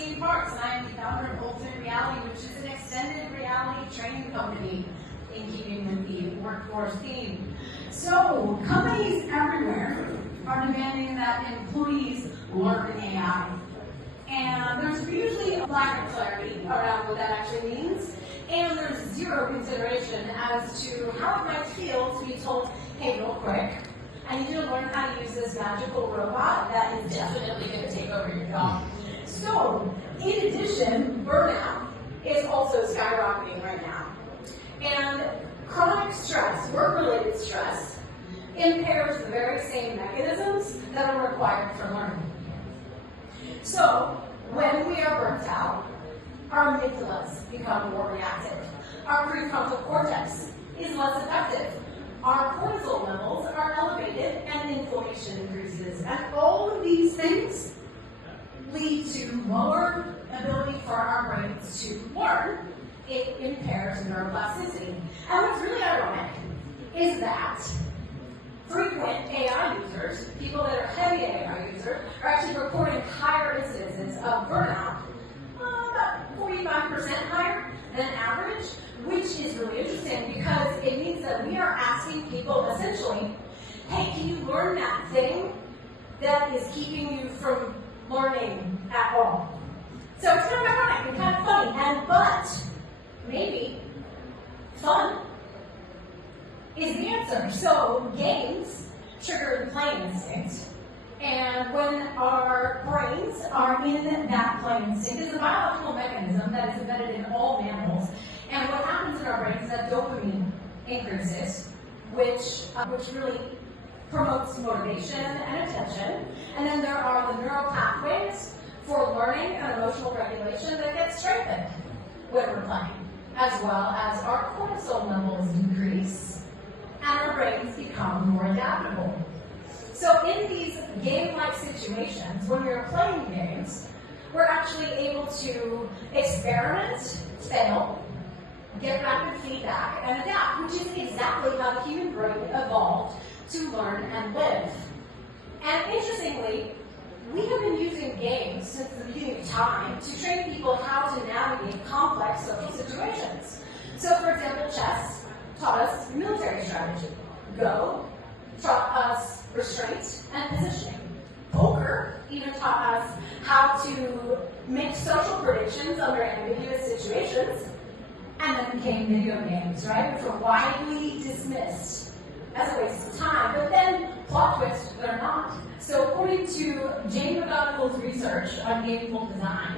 Christine Parks, and I am the founder of Ultimate Reality, which is an extended reality training company in keeping with the workforce theme. So, companies everywhere are demanding that employees learn AI. And there's usually a lack of clarity around what that actually means, and there's zero consideration as to how it might feel to be told, hey, real quick, I need you to learn how to use this magical robot that is definitely going to take over your job. So, in addition, burnout is also skyrocketing right now. And chronic stress, work-related stress, impairs the very same mechanisms that are required for learning. So, when we are burnt out, our amygdalas become more reactive. Our prefrontal cortex is less effective. Our cortisol levels are elevated and inflammation increases. And all of these things lead to lower ability for our brains to learn. It impairs neuroplasticity. And what's really ironic is that frequent AI users, people that are heavy AI users, are actually reporting higher incidences of burnout, about 45% higher than average, which is really interesting because it means that we are asking people essentially, hey, can you learn that thing that is keeping you from learning at all? So it's kind of ironic and kind of funny, but maybe fun is the answer. So games trigger the playing instinct, and when our brains are in that playing instinct, it's a biological mechanism that is embedded in all mammals. And what happens in our brains is that dopamine increases, which really promotes motivation and attention. And then there are the neural pathways for learning and emotional regulation that get strengthened when we're playing, as well as our cortisol levels decrease and our brains become more adaptable. So in these game-like situations, when we're playing games, we're actually able to experiment, fail, get rapid feedback, and adapt, which is exactly how the human brain evolved to learn and live. And interestingly, we have been using games since the beginning of time to train people how to navigate complex social situations. So, for example, chess taught us military strategy. Go taught us restraint and positioning. Poker even taught us how to make social predictions under ambiguous situations. And then came video games, right, which were widely dismissed as a waste of time. But then, plot twist, they're not. So according to Jane McGonigal's research on meaningful design,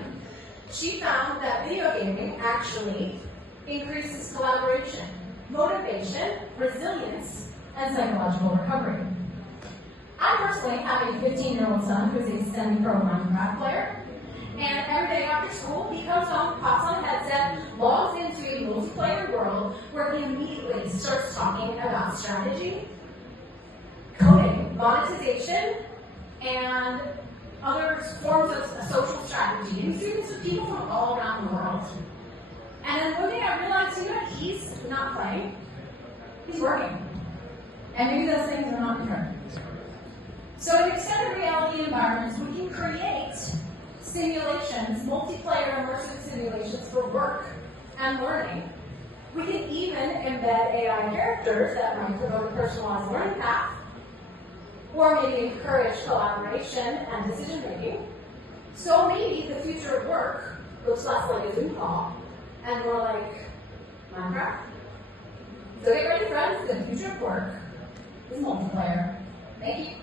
she found that video gaming actually increases collaboration, motivation, resilience, and psychological recovery. I personally have a 15-year-old son who is a semi-pro Minecraft player. And every day after school, he comes home, pops on a headset, logs into a multiplayer world where he immediately starts talking about strategy, coding, monetization, and other forms of social strategy. And students with people from all around the world. And then one day I realized, he's not playing, he's working. And maybe those things are not different. So in extended reality environments, we can create simulations, multiplayer immersive simulations for work and learning. We can even embed AI characters that might promote a personalized learning path, or maybe encourage collaboration and decision making. So maybe the future of work looks less like a Zoom call and more like Minecraft. So get ready, friends, the future of work is multiplayer. Thank you.